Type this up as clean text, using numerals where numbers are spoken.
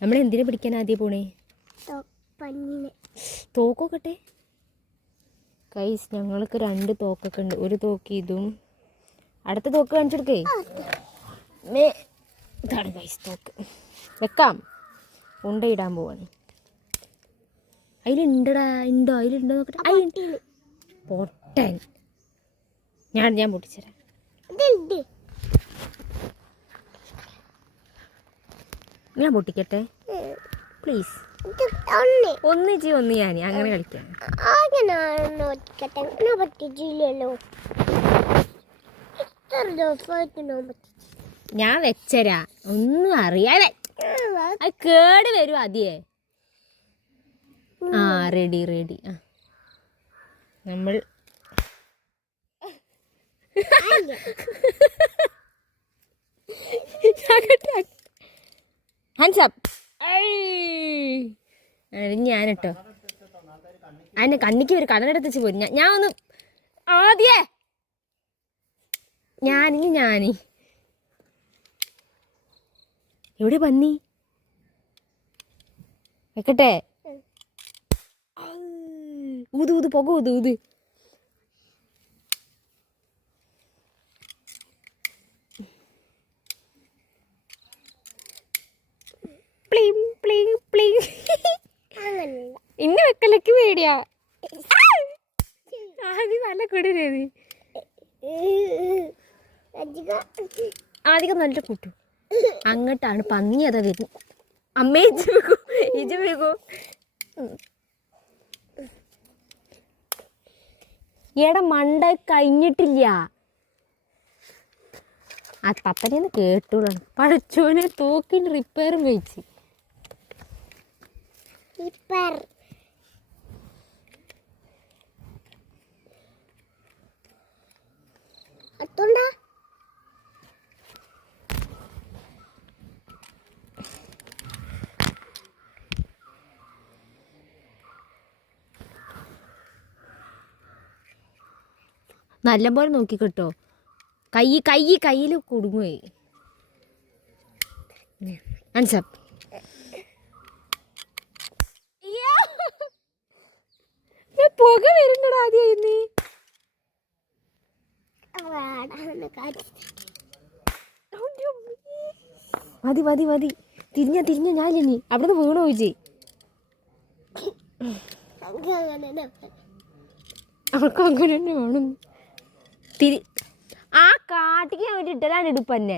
നമ്മൾ എന്തിനാ പിടിക്കാൻ ആദ്യം പോണേ? തോക്കൊക്കെ കൈസ്, ഞങ്ങൾക്ക് 2 തോക്കൊക്കെ ഉണ്ട്. ഒരു തോക്ക് ഇതും, അടുത്ത തോക്ക് കാണിച്ചെടുക്കേ. ഇതാണ് കൈസ് തോക്ക്. വെക്കാം. ഉണ്ടയിടാൻ പോവാണ്. അതിലുണ്ടടാ, ഉണ്ടോ? അതിലുണ്ടോ നോക്കട്ടെ. പൊട്ടൻ. ഞാൻ പൊട്ടിച്ചരാം. ഞാൻ പൊട്ടിക്കട്ടെ പ്ലീസ്. ഒന്നിച്ച് ഒന്ന് ഞാൻ അങ്ങനെ കളിക്കാം. ഞാൻ വെച്ചരാ, ഒന്നും അറിയാതെ. അത് കേട് വരും ആദ്യേ. റെഡി. നമ്മൾ ഞാനട്ടോ അതിന്റെ കണ്ണിക്ക് ഒരു കടലെടുത്ത് വെച്ച് പോരും. ഞാൻ ഒന്ന് ആദ്യേ ഞാനി എവിടെ പന്നി വെക്കട്ടെ. ഊത് പുക ഊത്. ഇന്ന വെക്കലൊക്കെ പേടിയാ. ആദ്യം നല്ല കൂടരുത്. ആദ്യം നല്ല കൂട്ടു. അങ്ങോട്ടാണ് പന്നി അതാ വരുന്നു. അമ്മേ ഇജ് വേഗോ. എടാ മണ്ട കഴിഞ്ഞിട്ടില്ല. ആ പപ്പനെന്ന് കേട്ടോളാണ്. പഠിച്ചോനെ തോക്കിന് റിപ്പയറും കഴിച്ച്. നല്ലപോലെ നോക്കിക്കിട്ടോ. കയ്യിൽ കുടുങ്ങുപോയി. പുക വരുന്നടാ ആദ്യം. മതി തിരിഞ്ഞ ഞാനിനി അവിടുന്ന് വീണു പോയിച്ചേ. അവർക്ക് അങ്ങനെ തന്നെ വേണം. ആ കാട്ടിക്ക് ഞാൻ ഇട്ടതാണ് ഇടുപ്പന്നെ.